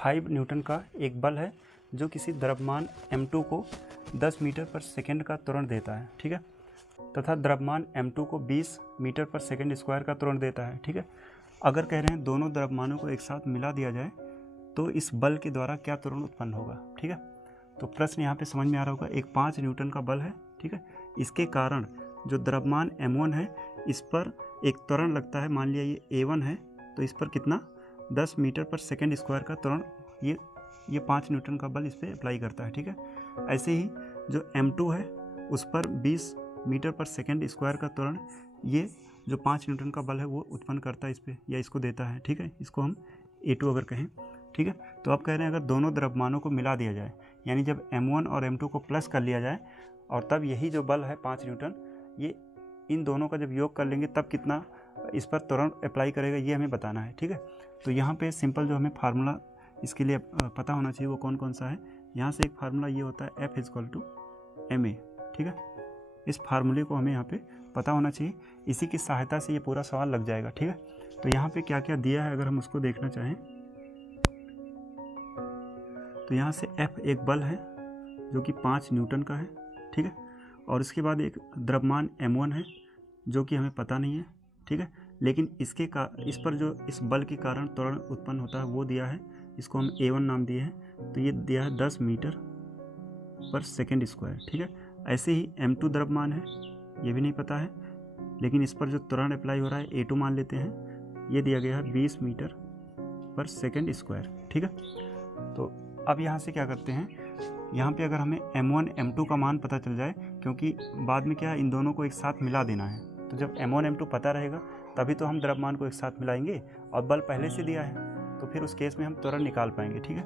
5 Newton का एक बल है जो किसी द्रव्यमान m2 को 10 मीटर पर सेकेंड का त्वरण देता है, ठीक है, तथा द्रव्यमान m2 को 20 मीटर पर सेकेंड स्क्वायर का त्वरण देता है, ठीक है। अगर कह रहे हैं दोनों द्रव्यमानों को एक साथ मिला दिया जाए तो इस बल के द्वारा क्या त्वरण उत्पन्न होगा, ठीक है। तो प्रश्न यहाँ पे समझ में आ रहा होगा, एक 5 न्यूटन का बल है, ठीक है, इसके कारण जो द्रव्यमान m1 है इस पर एक त्वरण लगता है, मान लिया ये a1 है, तो इस पर कितना 10 मीटर पर सेकेंड स्क्वायर का त्वरण ये 5 न्यूटन का बल इस पर अप्लाई करता है, ठीक है। ऐसे ही जो m2 है उस पर 20 मीटर पर सेकेंड स्क्वायर का त्वरण ये जो 5 न्यूटन का बल है वो उत्पन्न करता है इस पर या इसको देता है, ठीक है। इसको हम a2 अगर कहें, ठीक है। तो आप कह रहे हैं अगर दोनों द्रव्यमानों को मिला दिया जाए, यानी जब m1 और m2 को प्लस कर लिया जाए और तब यही जो बल है 5 न्यूटन, ये इन दोनों का जब योग कर लेंगे तब कितना इस पर त्वरण अप्लाई करेगा, ये हमें बताना है, ठीक है। तो यहाँ पे सिंपल जो हमें फार्मूला इसके लिए पता होना चाहिए वो कौन कौन सा है। यहाँ से एक फार्मूला ये होता है F = ma, ठीक है। इस फार्मूले को हमें यहाँ पे पता होना चाहिए, इसी की सहायता से ये पूरा सवाल लग जाएगा, ठीक है। तो यहाँ पे क्या क्या दिया है अगर हम उसको देखना चाहें तो यहाँ से F एक बल है जो कि 5 न्यूटन का है, ठीक है, और इसके बाद एक द्रव्यमान m1 है जो कि हमें पता नहीं है, ठीक है, लेकिन इस पर जो इस बल के कारण त्वरण उत्पन्न होता है वो दिया है, इसको हम a1 नाम दिए हैं, तो ये दिया है 10 मीटर पर सेकेंड स्क्वायर, ठीक है। ऐसे ही m2 द्रव्यमान है, ये भी नहीं पता है, लेकिन इस पर जो त्वरण अप्लाई हो रहा है a2 मान लेते हैं, ये दिया गया है 20 मीटर पर सेकेंड स्क्वायर, ठीक है। तो अब यहाँ से क्या करते हैं, यहाँ पे अगर हमें m1 m2 का मान पता चल जाए, क्योंकि बाद में क्या है इन दोनों को एक साथ मिला देना है, तो जब m1 m2 पता रहेगा तभी तो हम द्रव्यमान को एक साथ मिलाएंगे, और बल पहले से दिया है तो फिर उस केस में हम त्वरण निकाल पाएंगे, ठीक है।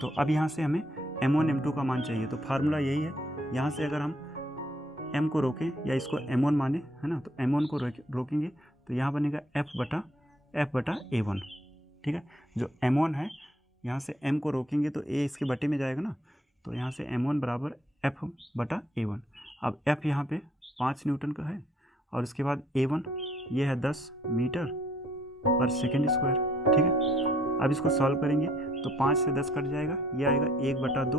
तो अब यहाँ से हमें m1 m2 का मान चाहिए, तो फार्मूला यही है, यहाँ से अगर हम m को रोकें या इसको m1 माने, है ना, तो m1 को रोकेंगे तो यहाँ बनेगा f बटा a1, ठीक है। जो m1 है यहाँ से m को रोकेंगे तो a इसके बटे में जाएगा ना, तो यहाँ से m1 बराबर f बटा a1। अब f यहाँ पे 5 न्यूटन का है और उसके बाद a1 ये है 10 मीटर पर सेकेंड स्क्वायर, ठीक है। अब इसको सॉल्व करेंगे तो 5 से 10 कट जाएगा, ये आएगा 1/2।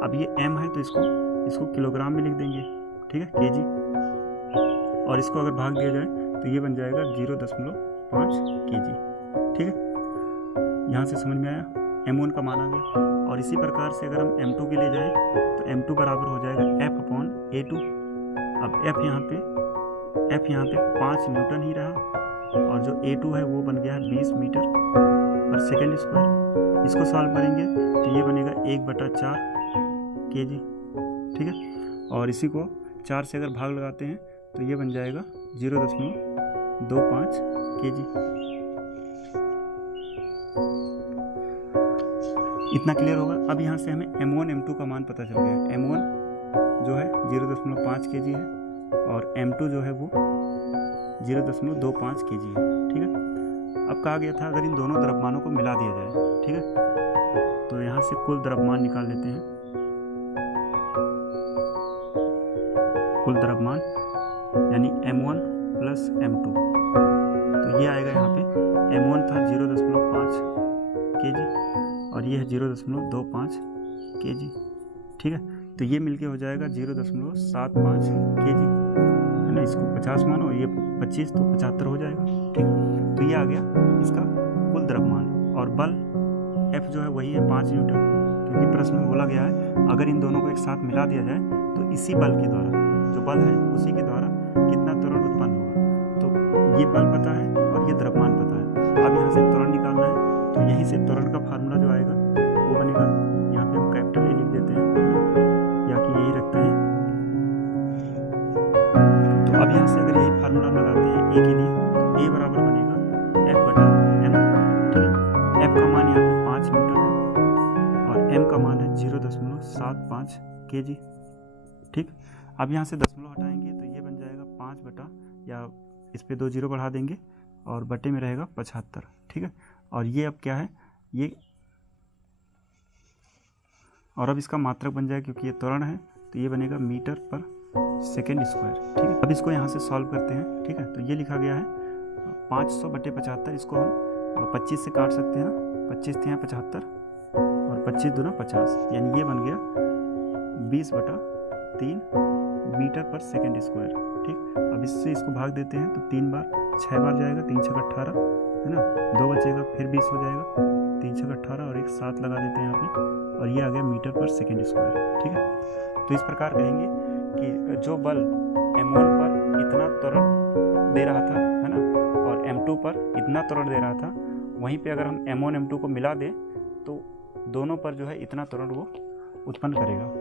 अब ये m है तो इसको किलोग्राम में लिख देंगे, ठीक है, kg, और इसको अगर भाग दिया जाए तो ये बन जाएगा 0.5 kg, ठीक है। यहाँ से समझ में आया, m1 का मान आ गया। और इसी प्रकार से अगर हम m2 के लिए जाएं तो m2 बराबर हो जाएगा F/A2। अब F यहाँ पे 5 न्यूटन ही रहा और जो A2 है वो बन गया है 20 मीटर पर सेकेंड स्क्वायर। इसको सॉल्व करेंगे तो ये बनेगा 1/4 kg, ठीक है। और इसी को 4 से अगर भाग लगाते हैं तो ये बन जाएगा 0.25 kg। इतना क्लियर होगा। अब यहाँ से हमें m1 m2 का मान पता चल गया। m1 जो है 0.5 kg है और m2 जो है वो 0.25 kg है, ठीक है। अब कहा गया था अगर इन दोनों द्रव्यमानों को मिला दिया जाए, ठीक है, तो यहाँ से कुल द्रव्यमान निकाल लेते हैं। कुल द्रव्यमान यानी m1 प्लस m2, तो ये आएगा यहाँ पे m1 था 0.5 kg और ये है 0.25 kg, ठीक है। तो ये मिलके हो जाएगा 0.75 kg, है ना। इसको 50 मानो, ये 25 तो 75 हो जाएगा, ठीक। तो ये आ गया इसका कुल द्रव्यमान। और बल F जो है वही है 5 न्यूटन, क्योंकि प्रश्न में बोला गया है अगर इन दोनों को एक साथ मिला दिया जाए तो इसी बल के द्वारा, जो बल है उसी के द्वारा कितना त्वरण उत्पन्न होगा। तो ये बल पता है और ये द्रव्यमान पता है। अब यहाँ से त्वरण निकालना है तो यहीं से त्वरण का फार्मूला जो आएगा वो बनेगा, यहाँ पे हम कैपिटल A लिख देते हैं या कि यही रखते हैं। तो अब यहाँ से अगर यही फार्मूला लगाते हैं A के लिए तो A बराबर बनेगा F/m, ठीक है। F का मान यहाँ पे 5 न्यूटन है और m का मान है 0.75 kg, ठीक। अब यहाँ से दशमलव हटाएंगे तो ये बन जाएगा 5 बटा, या इस पे 2 0 बढ़ा देंगे और बटे में रहेगा 75, ठीक है। और ये अब क्या है, ये और अब इसका मात्रक बन जाएगा, क्योंकि ये त्वरण है तो ये बनेगा मीटर पर सेकेंड स्क्वायर, ठीक है। अब इसको यहाँ से सॉल्व करते हैं, ठीक है। तो ये लिखा गया है 500/75, इसको हम 25 से काट सकते हैं ना, 25 × 75 और 25 दूना 50, यानी ये बन गया 20/3 मीटर पर सेकेंड स्क्वायर। ठीक, अब इससे इसको भाग देते हैं तो 3 बार 6 बार जाएगा, 3 छक 18 है ना, 2 बचेगा, फिर 20 हो जाएगा, 3 छक 18 और एक 7 लगा देते हैं यहाँ पे, और ये आ गया मीटर पर सेकेंड स्क्वायर। ठीक है, तो इस प्रकार कहेंगे कि जो बल M1 पर इतना त्वरण दे रहा था, है ना, और M2 पर इतना त्वरण दे रहा था, वहीं पे अगर हम M1 M2 को मिला दें तो दोनों पर जो है इतना त्वरण वो उत्पन्न करेगा।